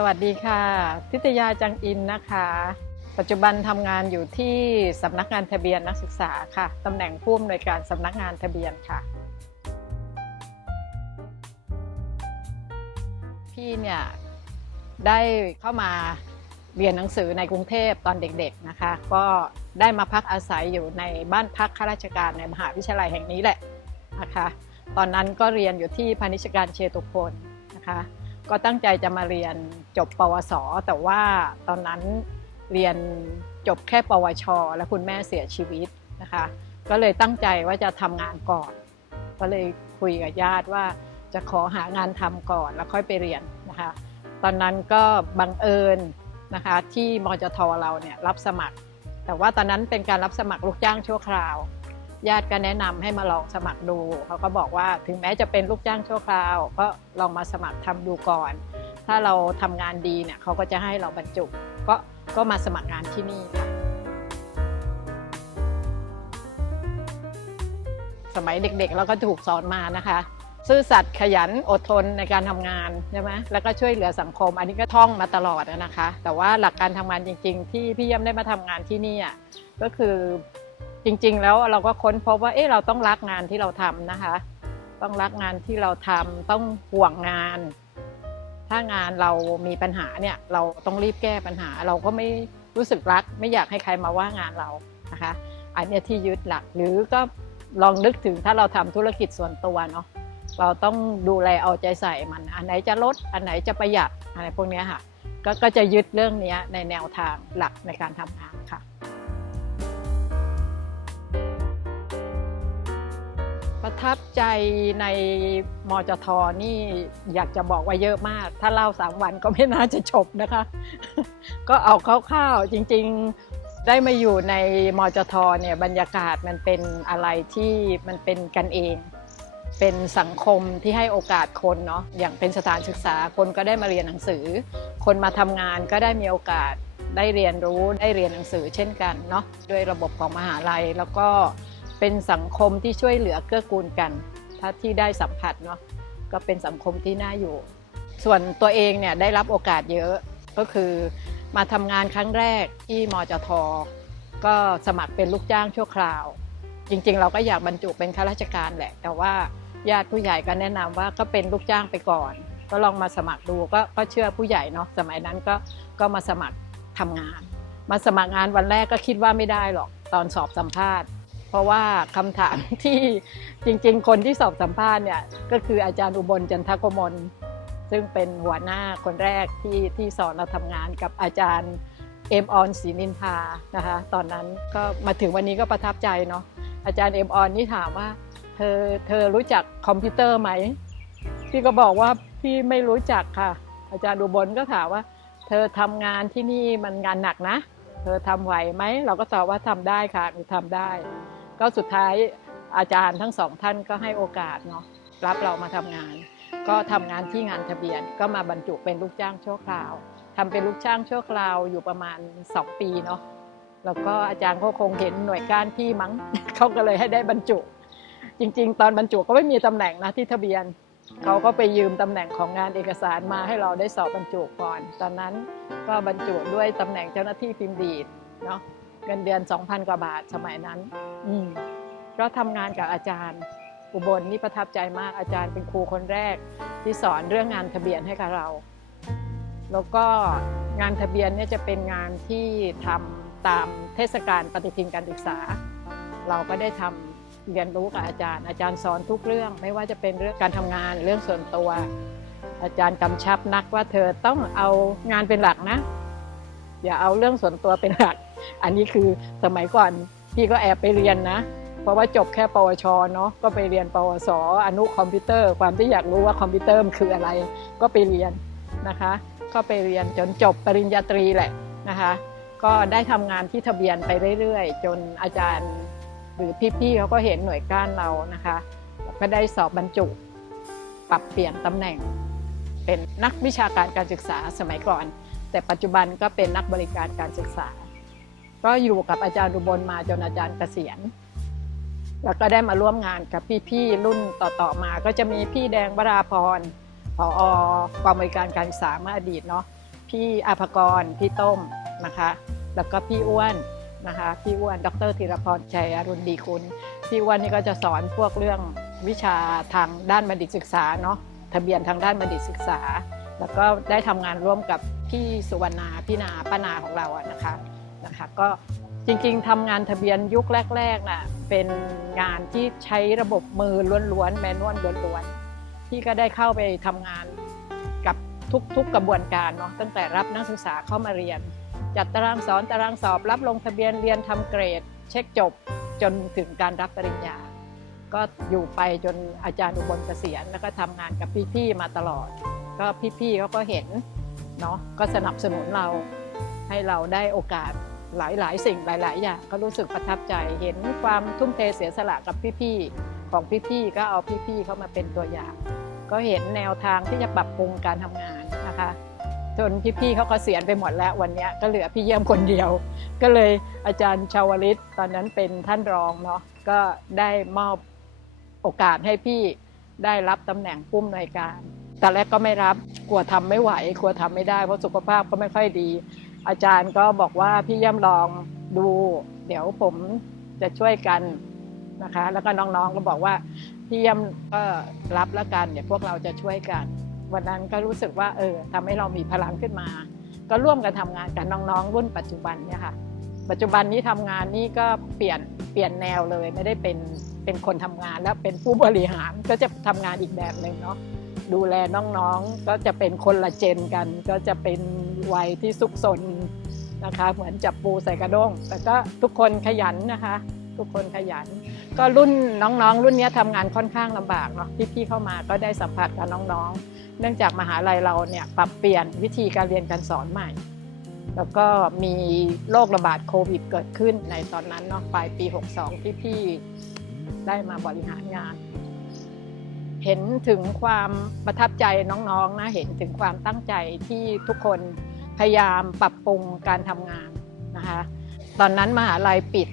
สวัสดีค่ะ ทิตยาจังอินนะคะ ปัจจุบันทำงานอยู่ที่สำนักงานทะเบียนนักศึกษาค่ะตำแหน่งผู้อำนวยการสำนักงานทะเบียนค่ะ พี่เนี่ยได้เข้ามาเรียนหนังสือในกรุงเทพตอนเด็กๆนะคะ ก็ได้มาพักอาศัยอยู่ในบ้านพักข้าราชการในมหาวิทยาลัยแห่งนี้แหละนะคะ ตอนนั้นก็เรียนอยู่ที่พาณิชการเชตุพนนะคะ ก็ตั้งใจจะมาเรียน จบปวส แต่ว่าตอนนั้นเรียนจบแค่ปวช และคุณแม่เสียชีวิตนะคะ ก็เลยตั้งใจว่าจะทำงานก่อน ก็เลยคุยกับญาติว่าจะขอหางานทำก่อนแล้วค่อยไปเรียนนะคะ ตอนนั้นก็บังเอิญนะคะที่มจทเราเนี่ยรับสมัคร แต่ว่าตอนนั้นเป็นการรับสมัครลูกจ้างชั่วคราว ญาติก็แนะนำให้มาลองสมัครดู เขาก็บอกว่าถึงแม้จะเป็นลูกจ้างชั่วคราว ก็ลองมาสมัครทำดูก่อน ถ้าเราทำงานดีเนี่ยเขาก็จะให้เราบรรจุก็ก็มาสมัครงานที่นี่ค่ะสมัยเด็กๆเราก็ถูกสอนมานะคะ ซื่อสัตย์ขยันอดทนในการทำงานใช่ไหมแล้วก็ช่วยเหลือสังคม อันนี้ก็ท่องมาตลอดนะคะ แต่ว่าหลักการทำงานจริง ๆ ที่พี่เยี่ยมได้มาทำงานที่นี่อะก็คือจริงๆ แล้วเราก็ค้นพบว่าเอ๊ะเราต้องรักงานที่เราทำนะคะ ต้องรักงานที่เราทำต้องห่วงงาน ถ้างานเรามีปัญหาเนี่ยเราต้องรีบแก้ปัญหา เราก็ไม่รู้สึกรัก ไม่อยากให้ใครมาว่างานเรานะคะ อันนี้ที่ยึดหลักหรือก็ลองนึกถึงถ้าเราทำธุรกิจส่วนตัวเนาะเราต้องดูแลเอาใจใส่มัน อันไหนจะลด อันไหนจะประหยัดอะไรพวกนี้ค่ะกก็จะยึดเรื่องนี้ในแนวทางหลักในการทำงานค่ะ ทับใจในมจทนี่อยากจะบอกว่าเยอะมาก ถ้าเล่าสามวันก็ไม่น่าจะจบนะคะ ก็เอาคร่าวๆจริงๆได้มาอยู่ในมจทเนี่ยบรรยากาศมันเป็นอะไรที่มันเป็นกันเอง เป็นสังคมที่ให้โอกาสคนเนาะอย่างเป็นสถานศึกษาคนก็ได้มาเรียนหนังสือ คนมาทำงานก็ได้มีโอกาสได้เรียนรู้ได้เรียนหนังสือเช่นกันเนาะด้วยระบบของมหาลัยแล้วก็ เป็นสังคมที่ช่วยเหลือเกื้อกูลกัน ถ้าที่ได้สัมผัสเนาะก็เป็นสังคมที่น่าอยู่ ส่วนตัวเองเนี่ยได้รับโอกาสเยอะก็คือมาทำงานครั้งแรกที่มจท ก็สมัครเป็นลูกจ้างชั่วคราว จริงๆ เราก็อยากบรรจุเป็นข้าราชการแหละ แต่ว่าญาติผู้ใหญ่ก็แนะนำว่าก็เป็นลูกจ้างไปก่อน ก็ลองมาสมัครดูก็ก็เชื่อผู้ใหญ่เนาะสมัยนั้นก็ก็มาสมัครทำงาน มาสมัครงานวันแรกก็คิดว่าไม่ได้หรอกตอนสอบสัมภาษณ์ เพราะว่าคำถามที่จริง ๆ คนที่สอบสัมภาษณ์เนี่ยก็คืออาจารย์อุบลจันทกมลซึ่งเป็นหัวหน้าคนแรกที่ที่สอนเราทำงานกับอาจารย์เอ็มออนศรีนินทานะคะ ตอนนั้นก็มาถึงวันนี้ก็ประทับใจเนาะอาจารย์เอ็มออนนี่ถามว่า เธอเธอรู้จักคอมพิวเตอร์ไหมพี่ก็บอกว่าพี่ไม่รู้จักค่ะ อาจารย์อุบลก็ถามว่า เธอทำงานที่นี่มันงานหนักนะ เธอทำไหวไหมเราก็ตอบว่าทำได้ค่ะหนูทำได้ ก็สุดท้ายอาจารย์ทั้งสองท่านก็ให้โอกาสเนาะรับเรามาทำงาน ก็ทำงานที่งานทะเบียน ก็มาบรรจุเป็นลูกจ้างชั่วคราวทำเป็นลูกจ้างชั่วคราวอยู่ประมาณ 2 ปีเนาะแล้วก็อาจารย์ก็คงเห็นหน่วยก้านพี่มั้งเขาก็เลยให้ได้บรรจุ จริง ๆ ตอนบรรจุก็ไม่มีตำแหน่งนะที่ทะเบียนเขาก็ไปยืมตำแหน่งของงานเอกสารมาให้เราได้สอบบรรจุก่อน ตอนนั้นก็บรรจุด้วยตำแหน่งเจ้าหน้าที่พิมพ์ดีดเนาะ เงินเดือน2,000กว่าบาทสมัยนั้น อืมก็ทำงานกับอาจารย์ อุบลนี่ประทับใจมากอาจารย์เป็นครูคนแรก ที่สอนเรื่องงานทะเบียนให้กับเรา แล้วก็งานทะเบียนเนี่ยจะเป็นงานที่ทำตามเทศกาลปฏิทินการศึกษา เราก็ได้ทำเรียนรู้กับอาจารย์ อาจารย์สอนทุกเรื่อง ไม่ว่าจะเป็นเรื่องการทำงานเรื่องส่วนตัว อาจารย์กำชับนักว่าเธอต้องเอางานเป็นหลักนะ อย่าเอาเรื่องส่วนตัวเป็นหลัก อันนี้คือสมัยก่อนพี่ก็แอบไปเรียนนะ เพราะว่าจบแค่ปวชเนาะก็ไปเรียน ปวสอนุคอมพิวเตอร์ ความที่อยากรู้ว่าคอมพิวเตอร์มันคืออะไร ก็ไปเรียนนะคะก็ไปเรียนจนจบปริญญาตรีแหละนะคะก็ได้ทำงานที่ทะเบียนไปเรื่อยๆ จนอาจารย์หรือพี่ๆเขาก็เห็นหน่วยก้านเรานะคะก็ได้สอบบรรจุ ปรับเปลี่ยนตำแหน่ง เป็นนักวิชาการการศึกษาสมัยก่อน แต่ปัจจุบันก็เป็นนักบริการการศึกษา ก็อยู่กับอาจารย์อุบลมาจนอาจารย์เกษียณ แล้วก็ได้มาร่วมงานกับพี่ๆรุ่นต่อๆมา ก็จะมีพี่แดงวราพรผอกองบริการการศึกษาเมื่ออดีตเนาะพี่อาภกรพี่ต้มนะคะ แล้วก็พี่อ้วนนะคะพี่อ้วนดรธีรพรชัยอรุณดีคุณพี่อ้วนนี่ก็จะสอนพวกเรื่องวิชาทางด้านบัณฑิตศึกษาเนาะทะเบียนทางด้านบัณฑิตศึกษา แล้วก็ได้ทำงานร่วมกับพี่สุวรรณาพี่นาป้านาของเราอะนะคะ นะคะก็จริงๆทำงานทะเบียนยุคแรกๆน่ะเป็นงานที่ใช้ระบบมือล้วนๆแมนนวลล้วนๆพี่ก็ได้เข้าไปทำงานกับทุกๆกระบวนการเนาะตั้งแต่รับนักศึกษาเข้ามาเรียน จัดตารางสอนตารางสอบรับลงทะเบียนเรียนทำเกรด เช็คจบจนถึงการรับปริญญา ก็อยู่ไปจนอาจารย์อุบลเกษียณแล้วก็ทำงานกับพี่ๆมาตลอด ก็พี่ๆเขาก็เห็นเนาะก็สนับสนุนเราให้เราได้โอกาส หลายๆ สิ่งหลาย ๆ อย่างก็รู้สึกประทับใจ เห็นความทุ่มเทเสียสละกับพี่ๆของพี่ๆก็เอาพี่ๆเข้ามาเป็นตัวอย่าง ก็เห็นแนวทางที่จะปรับปรุงการทำงานนะคะจนพี่ๆเขาก็เสียณไปหมดแล้ววันนี้ก็เหลือพี่เยี่ยมคนเดียว ก็เลยอาจารย์ชาวลิตตอนนั้นเป็นท่านรองเนาะก็ได้มอบโอกาสให้พี่ได้รับตำแหน่งผู้อำนวยการตอนแรกก็ไม่รับกลัวทำไม่ไหวกลัวทำไม่ได้เพราะสุขภาพก็ไม่ค่อยดีอาจารย์ก็บอกว่าพี่เยี่ยมลองดู เดี๋ยวผมจะช่วยกันนะคะ แล้วก็น้องๆก็บอกว่าพี่เยี่ยมก็รับแล้วกันเดี๋ยวพวกเราจะช่วยกัน วันนั้นก็รู้สึกว่าเออทำให้เรามีพลังขึ้นมา ก็ร่วมกันทำงานกับน้องๆ รุ่นปัจจุบันเนี่ยค่ะ ปัจจุบันนี้ทำงานนี่ก็เปลี่ยนเปลี่ยนแนวเลยไม่ได้เป็นเป็นคนทำงานแล้วเป็นผู้บริหารก็จะทำงานอีกแบบหนึ่งเนาะ ดูแลน้องๆ ก็จะเป็นคนละเจนกัน ก็จะเป็นวัยที่ซุกซนนะคะ เหมือนจับปูใส่กระด้ง แต่ก็ทุกคนขยันนะคะ ทุกคนขยัน ก็รุ่นน้องๆ รุ่นนี้ทำงานค่อนข้างลำบากเนาะพี่ๆเข้ามาก็ได้สัมผัสกับน้องๆ เนื่องจากมหาลัยเราเนี่ยปรับเปลี่ยนวิธีการเรียนการสอนใหม่ แล้วก็มีโรคระบาดโควิดเกิดขึ้นในตอนนั้นเนาะปลายปี 62 ที่พี่ได้มาบริหารงาน เห็นถึงความประทับใจน้องๆนะเห็นถึงความตั้งใจที่ทุกคนพยายามปรับปรุงการทำงานนะคะตอนนั้นมหาลัยปิด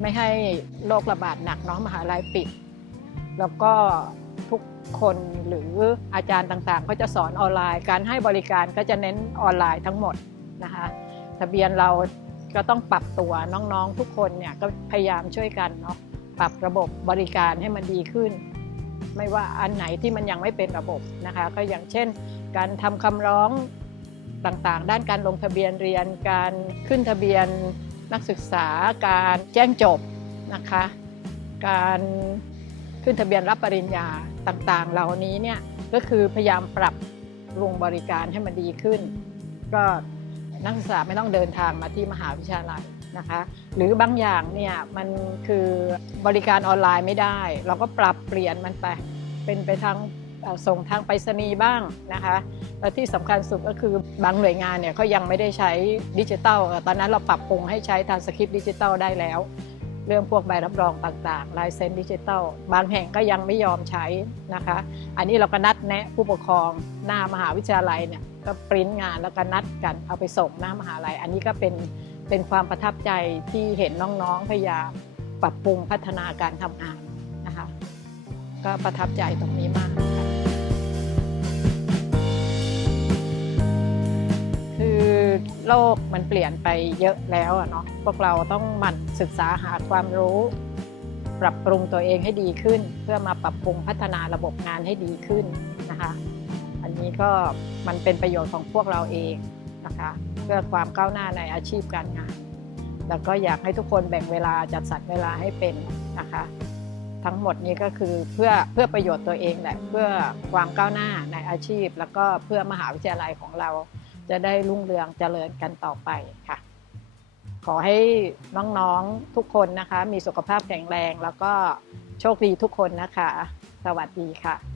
ไม่ให้โรคระบาดหนักเนาะมหาลัยปิด แล้วก็ทุกคนหรืออาจารย์ต่างๆ ก็จะสอนออนไลน์ การให้บริการก็จะเน้นออนไลน์ทั้งหมดนะคะทะเบียนเราก็ต้องปรับตัวน้องๆทุกคนเนี่ยก็พยายามช่วยกันเนาะปรับระบบบริการให้มันดีขึ้น ไม่ว่าอันไหนที่มันยังไม่เป็นระบบนะคะก็อย่างเช่น การทำคำร้องต่างๆ ด้านการลงทะเบียนเรียน การขึ้นทะเบียนนักศึกษา การแจ้งจบนะคะ การขึ้นทะเบียนรับปริญญาต่างๆ เหล่านี้เนี่ยก็คือพยายามปรับปรุงบริการให้มันดีขึ้น ก็นักศึกษาไม่ต้องเดินทางมาที่มหาวิทยาลัย นะคะหรือบางอย่างเนี่ยมันคือบริการออนไลน์ไม่ได้ เราก็ปรับเปลี่ยนมันไปเป็นไปทางส่งทางไปรษณีย์บ้างนะคะและที่สำคัญสุดก็คือบางหน่วยงานเนี่ยเขายังไม่ได้ใช้ดิจิทัลตอนนั้นเราปรับปรุงให้ใช้ทางสคริปต์ดิจิทัลได้แล้ว เรื่องพวกใบรับรองต่างๆลายเซ็นดิจิทัลบางแห่งก็ยังไม่ยอมใช้นะคะ อันนี้เราก็นัดแนะผู้ปกครองหน้ามหาวิทยาลัยเนี่ยก็ปริ้นงานแล้วก็นัดกันเอาไปส่งหน้ามหาลัย อันนี้ก็เป็น เป็นความประทับใจที่เห็นน้องๆพยายามปรับปรุงพัฒนาการทำงานนะคะ ก็ประทับใจตรงนี้มาก คือโลกมันเปลี่ยนไปเยอะแล้วอะเนาะพวกเราต้องหมั่นศึกษาหาความรู้ ปรับปรุงตัวเองให้ดีขึ้น เพื่อมาปรับปรุงพัฒนาระบบงานให้ดีขึ้นนะคะ อันนี้ก็มันเป็นประโยชน์ของพวกเราเอง นะคะเพื่อความก้าวหน้าในอาชีพการงาน แล้วก็อยากให้ทุกคนแบ่งเวลาจัดสรรเวลาให้เป็นนะคะ ทั้งหมดนี้ก็คือเพื่อเพื่อประโยชน์ตัวเองแหละเพื่อความก้าวหน้าในอาชีพ แล้วก็เพื่อมหาวิทยาลัยของเราจะได้รุ่งเรืองเจริญกันต่อไปค่ะ ขอให้น้องๆทุกคนนะคะ มีสุขภาพแข็งแรง แล้วก็โชคดีทุกคนนะคะ สวัสดีค่ะ